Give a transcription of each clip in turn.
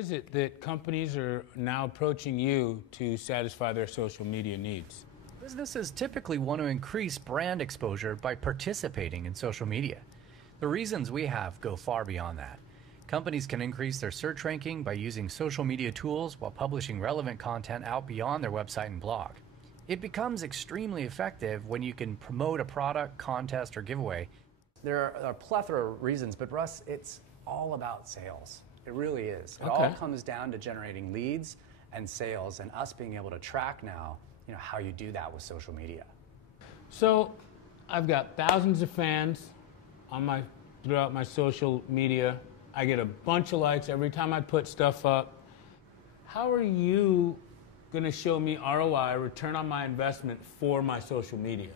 is it that companies are now approaching you to satisfy their social media needs? Businesses typically want to increase brand exposure by participating in social media. The reasons we have go far beyond that. Companies can increase their search ranking by using social media tools while publishing relevant content out beyond their website and blog. It becomes extremely effective when you can promote a product, contest, or giveaway. There are a plethora of reasons, but for us, it's all about sales. It really is. It all comes down to generating leads and sales, and us being able to track now, how you do that with social media. So I've got thousands of fans throughout my social media. I get a bunch of likes every time I put stuff up. How are you going to show me ROI, return on my investment, for my social media?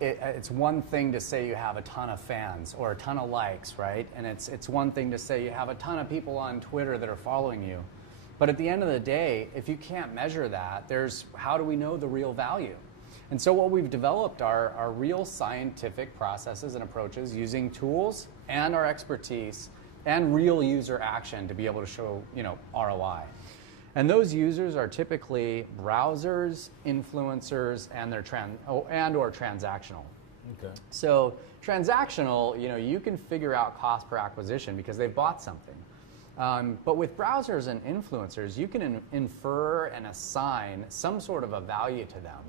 It's one thing to say you have a ton of fans or a ton of likes, right? And it's one thing to say you have a ton of people on Twitter that are following you. But at the end of the day, if you can't measure that, how do we know the real value? And so what we've developed are real scientific processes and approaches using tools and our expertise and real user action to be able to show, ROI. And those users are typically browsers, influencers, and or transactional. Okay. So transactional, you can figure out cost per acquisition because they've bought something. But with browsers and influencers, you can infer and assign some sort of a value to them.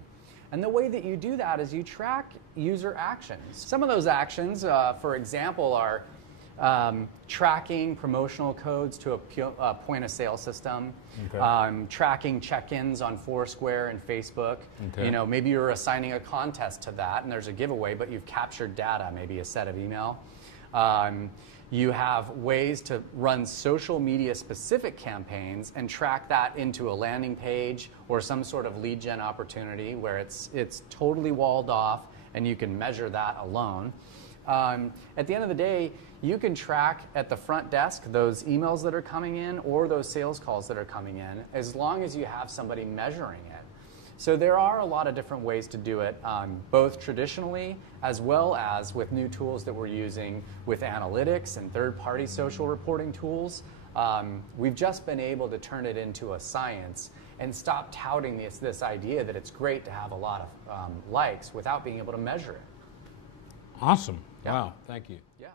And the way that you do that is you track user actions. Some of those actions, for example, are tracking promotional codes to a point-of-sale system, tracking check-ins on Foursquare and Facebook. Okay. Maybe you're assigning a contest to that, and there's a giveaway, but you've captured data, maybe a set of email. You have ways to run social media specific campaigns and track that into a landing page or some sort of lead gen opportunity where it's totally walled off and you can measure that alone. At the end of the day, you can track at the front desk those emails that are coming in or those sales calls that are coming in as long as you have somebody measuring it. So there are a lot of different ways to do it, both traditionally as well as with new tools that we're using with analytics and third-party social reporting tools. We've just been able to turn it into a science and stop touting this idea that it's great to have a lot of likes without being able to measure it. Awesome. Yeah. Wow. Thank you. Yeah.